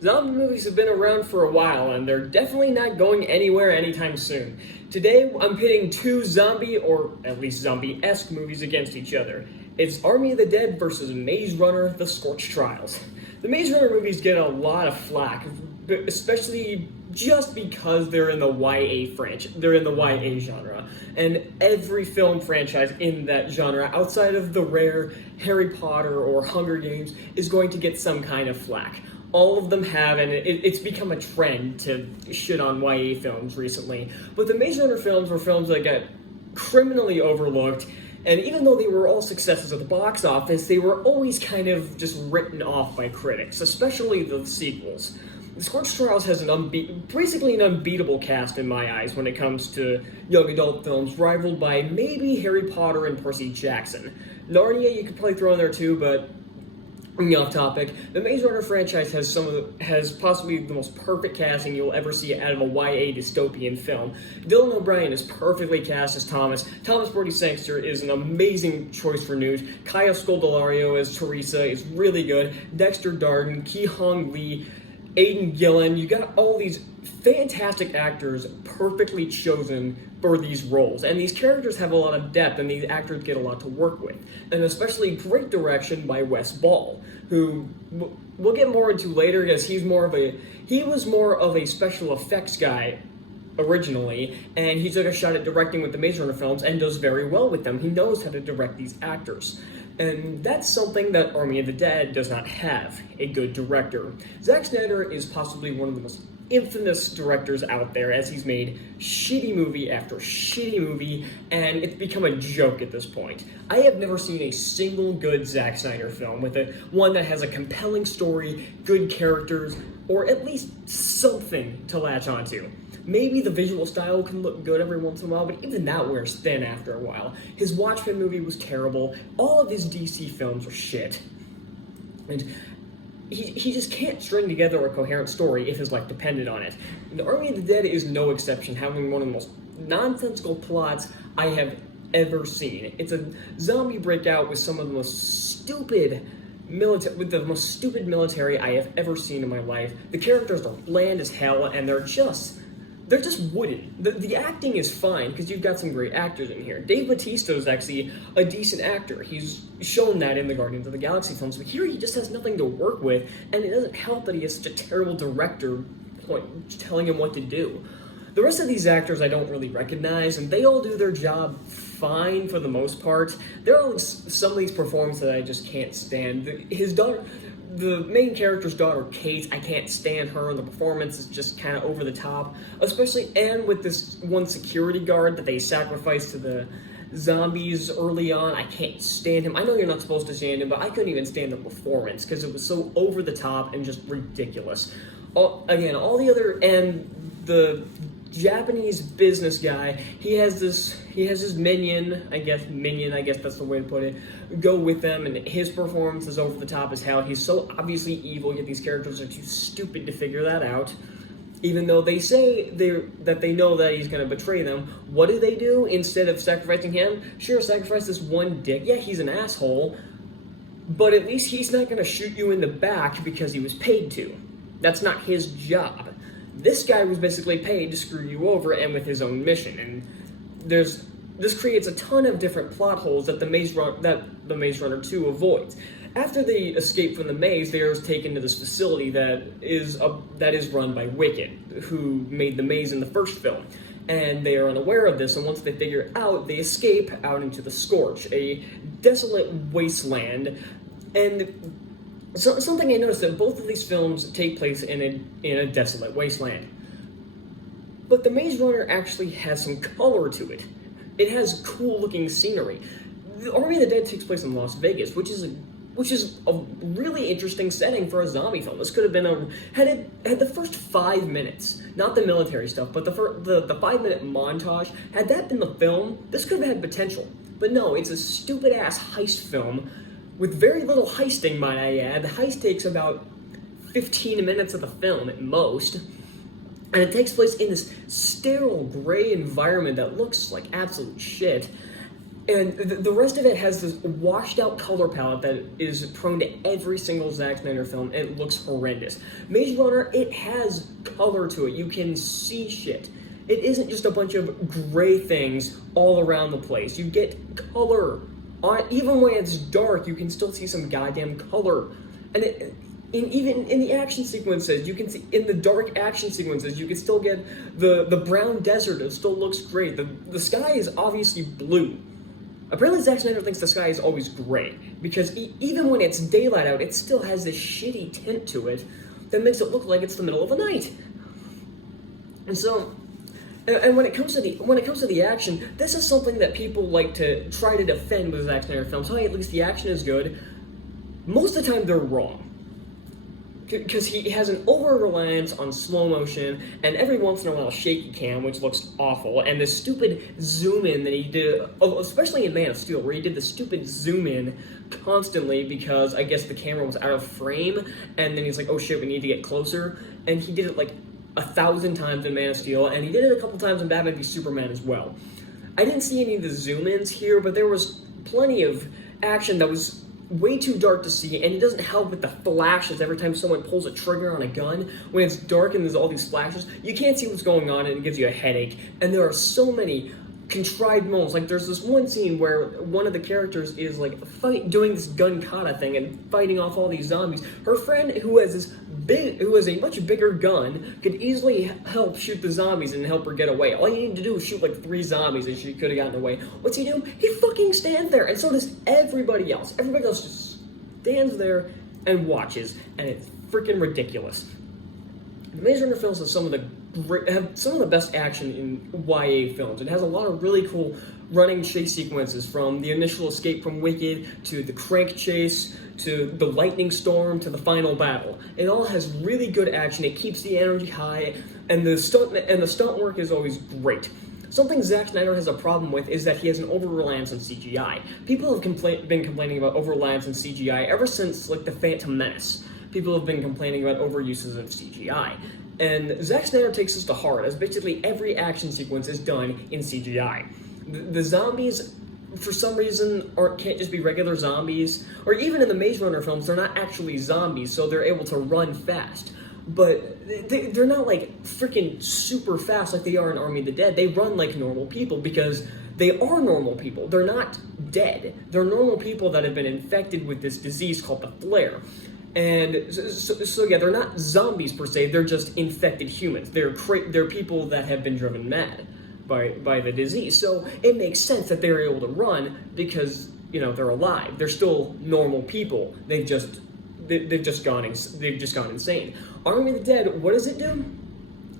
Zombie movies have been around for a while, and they're definitely not going anywhere anytime soon. Today, I'm pitting two zombie, or at least zombie-esque movies against each other. It's Army of the Dead versus Maze Runner: The Scorch Trials. The Maze Runner movies get a lot of flack, especially just because they're in the they're in the YA genre, and every film franchise in that genre, outside of the rare Harry Potter or Hunger Games, is going to get some kind of flack. All of them have, and it's become a trend to shit on YA films recently. But the Maze Runner films were films that got criminally overlooked, and even though they were all successes at the box office, they were always kind of just written off by critics, especially the sequels. The Scorch Trials has basically an unbeatable cast in my eyes when it comes to young adult films, rivaled by maybe Harry Potter and Percy Jackson. Narnia you could probably throw in there too, but off topic, the Maze Runner franchise has possibly the most perfect casting you'll ever see out of a YA dystopian film. Dylan O'Brien is perfectly cast as Thomas. Thomas Brody Sangster is an amazing choice for Newt. Kaya Scodelario as Teresa is really good. Dexter Darden, Ki Hong Lee, Aidan Gillen, you got all these fantastic actors perfectly chosen for these roles. And these characters have a lot of depth, and these actors get a lot to work with. And especially great direction by Wes Ball, who we'll get more into later, because he was more of a special effects guy originally, and he took a shot at directing with the Maze Runner films and does very well with them. He knows how to direct these actors. And that's something that Army of the Dead does not have, a good director. Zack Snyder is possibly one of the most infamous directors out there, as he's made shitty movie after shitty movie, and it's become a joke at this point. I have never seen a single good Zack Snyder film with one that has a compelling story, good characters, or at least something to latch onto. Maybe the visual style can look good every once in a while, but even that wears thin after a while. His Watchmen movie was terrible. All of his DC films are shit. And he just can't string together a coherent story if his life depended on it. The Army of the Dead is no exception, having one of the most nonsensical plots I have ever seen. It's a zombie breakout with some of the most stupid military I have ever seen in my life. The characters are bland as hell, and they're just wooden. The acting is fine, because you've got some great actors in here. Dave Bautista is actually a decent actor. He's shown that in the Guardians of the Galaxy films, but here he just has nothing to work with, and it doesn't help that he has such a terrible director telling him what to do. The rest of these actors I don't really recognize, and they all do their job fine for the most part. There are some of these performances that I just can't stand. His daughter... The main character's daughter, Kate, I can't stand her, and the performance is just kind of over the top. Especially, and with this one security guard that they sacrificed to the zombies early on, I can't stand him. I know you're not supposed to stand him, but I couldn't even stand the performance, because it was so over the top and just ridiculous. The Japanese business guy, he has his minion, I guess that's the way to put it, go with them, and his performance is over the top as hell. He's so obviously evil, yet these characters are too stupid to figure that out. Even though they say that they know that he's going to betray them, what do? Instead of sacrificing him? Sure, sacrifice this one dick. Yeah, he's an asshole, but at least he's not going to shoot you in the back because he was paid to. That's not his job. This guy was basically paid to screw you over, and with his own mission. And this creates a ton of different plot holes that the Maze Runner 2 avoids. After they escape from the maze, they are taken to this facility that is run by Wicked, who made the maze in the first film. And they are unaware of this, and once they figure it out, they escape out into the Scorch, a desolate wasteland. And something I noticed, that both of these films take place in a desolate wasteland. But the Maze Runner actually has some color to it. It has cool looking scenery. The Army of the Dead takes place in Las Vegas, which is a really interesting setting for a zombie film. This could have been had the first 5 minutes, not the military stuff, but the 5-minute montage. Had that been the film, this could have had potential. But no, it's a stupid ass heist film with very little heisting, might I add. The heist takes about 15 minutes of the film at most, and it takes place in this sterile gray environment that looks like absolute shit. And the rest of it has this washed out color palette that is prone to every single Zack Snyder film. It looks horrendous. Maze Runner, it has color to it. You can see shit. It isn't just a bunch of gray things all around the place. You get color. Even when it's dark, you can still see some goddamn color. And even in the action sequences, you can see, in the dark action sequences, you can still get the brown desert. It still looks great. The sky is obviously blue. Apparently Zack Snyder thinks the sky is always gray, because even when it's daylight out, it still has this shitty tint to it that makes it look like it's the middle of the night. And so, and when it comes to the action, this is something that people like to try to defend with Zack Snyder films. Hey, at least the action is good. Most of the time, they're wrong. Because he has an over-reliance on slow motion, and every once in a while shaky cam, which looks awful, and the stupid zoom-in that he did, especially in Man of Steel, where he did the stupid zoom-in constantly because I guess the camera was out of frame, and then he's like, oh shit, we need to get closer, and he did it like 1,000 times in Man of Steel, and he did it a couple times in Batman v Superman as well. I didn't see any of the zoom-ins here, but there was plenty of action that was way too dark to see, and it doesn't help with the flashes every time someone pulls a trigger on a gun. When it's dark and there's all these flashes, you can't see what's going on and it gives you a headache. And there are so many contrived moments. Like there's this one scene where one of the characters is like doing this gun kata thing and fighting off all these zombies. Her friend, who has a much bigger gun, could easily help shoot the zombies and help her get away. All you need to do is shoot like 3 zombies and she could have gotten away. What's he do? He fucking stands there, and so does everybody else. Everybody else just stands there and watches, and it's freaking ridiculous. The Maze Runner films have some of the best action in YA films. It has a lot of really cool running chase sequences, from the initial escape from Wicked to the crank chase to the lightning storm to the final battle. It all has really good action. It keeps the energy high, and the stunt work is always great. Something Zack Snyder has a problem with is that he has an over-reliance on CGI. People have been complaining about over-reliance on CGI ever since like the Phantom Menace. People have been complaining about overuses of CGI. And Zack Snyder takes this to heart, as basically every action sequence is done in CGI. The zombies, for some reason, can't just be regular zombies, or even in the Maze Runner films, they're not actually zombies, so they're able to run fast. But they're not like freaking super fast like they are in Army of the Dead. They run like normal people because they are normal people. They're not dead. They're normal people that have been infected with this disease called the flare. And so yeah, they're not zombies per se, they're just infected humans. They're people that have been driven mad by the disease. So it makes sense that they're able to run because, you know, they're alive. They're still normal people. They've just gone insane. Army of the Dead, what does it do?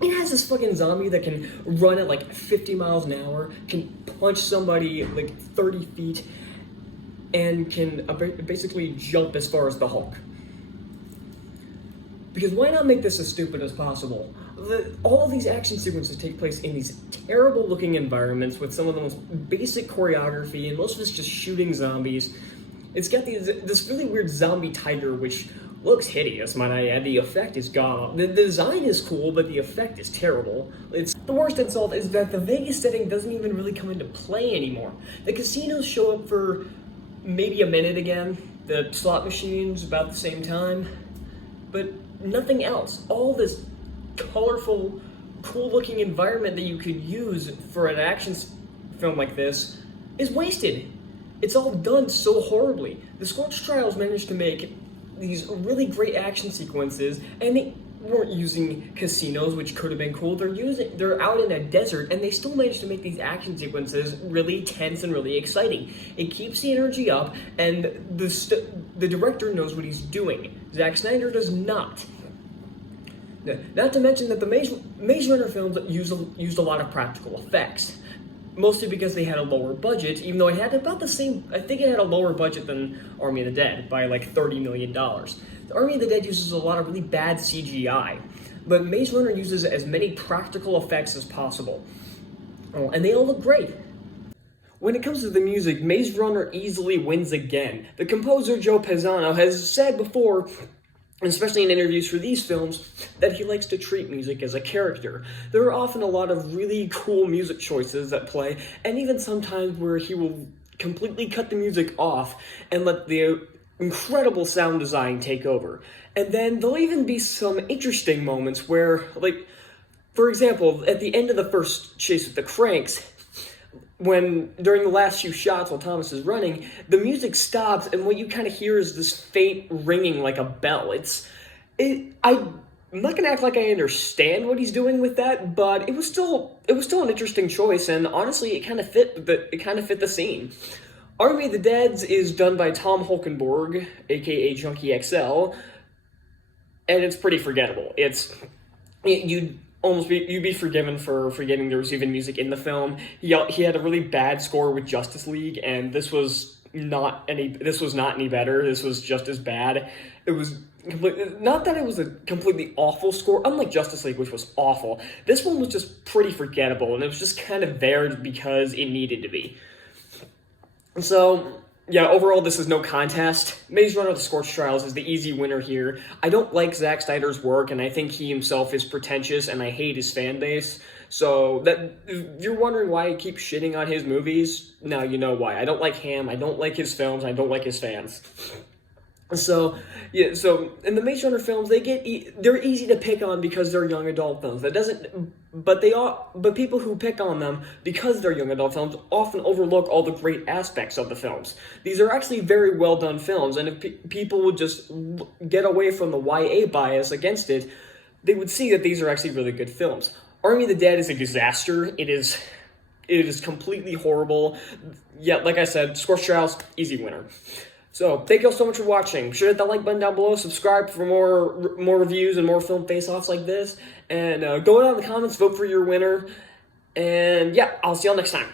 It has this fucking zombie that can run at like 50 miles an hour, can punch somebody like 30 feet, and can basically jump as far as the Hulk. Because why not make this as stupid as possible? All of these action sequences take place in these terrible looking environments with some of the most basic choreography, and most of it's just shooting zombies. It's got this really weird zombie tiger, which looks hideous, might I add. The effect is gone. The design is cool, but the effect is terrible. The worst insult is that the Vegas setting doesn't even really come into play anymore. The casinos show up for maybe a minute again, the slot machines about the same time, but nothing else. All this colorful, cool-looking environment that you could use for an action film like this is wasted. It's all done so horribly. The Scorch Trials managed to make these really great action sequences, and they weren't using casinos, which could have been cool. They're out in a desert, and they still managed to make these action sequences really tense and really exciting. It keeps the energy up, and the director knows what he's doing. Zack Snyder does not. Not to mention that the Maze Runner films used a lot of practical effects, mostly because they had a lower budget, even though it had about the same, I think it had a lower budget than Army of the Dead by like $30 million. The Army of the Dead uses a lot of really bad CGI, but Maze Runner uses as many practical effects as possible. Oh, and they all look great. When it comes to the music, Maze Runner easily wins again. The composer Joe Pisano has said before, especially in interviews for these films, that he likes to treat music as a character. There are often a lot of really cool music choices that play, and even sometimes where he will completely cut the music off and let the incredible sound design take over. And then there'll even be some interesting moments where, like, for example, at the end of the first chase with the cranks, when during the last few shots while Thomas is running, the music stops and what you kind of hear is this faint ringing like a bell. I'm not gonna act like I understand what he's doing with that, but it was still an interesting choice, and honestly, it kind of fit the scene. Army of the Dead is done by Tom Holkenborg, aka Junkie XL, and it's pretty forgettable. You'd be forgiven for forgetting there was even music in the film. He had a really bad score with Justice League, and this was not any better. This was just as bad. It was not that it was a completely awful score, unlike Justice League, which was awful. This one was just pretty forgettable, and it was just kind of there because it needed to be. So, yeah, overall, this is no contest. Maze Runner: The Scorch Trials is the easy winner here. I don't like Zack Snyder's work, and I think he himself is pretentious, and I hate his fan base. So, if you're wondering why I keep shitting on his movies, now you know why. I don't like him, I don't like his films, I don't like his fans. So in the Maze Runner films, they're easy to pick on because they're young adult films. But people who pick on them because they're young adult films often overlook all the great aspects of the films. These are actually very well done films, and if people would just get away from the YA bias against it, they would see that these are actually really good films. Army of the Dead is a disaster. It is completely horrible. Yeah, like I said, Scorch Trials, easy winner. So, thank you all so much for watching. Be sure to hit that like button down below, subscribe for more reviews and more film face-offs like this, and go down in the comments, vote for your winner, and yeah, I'll see y'all next time.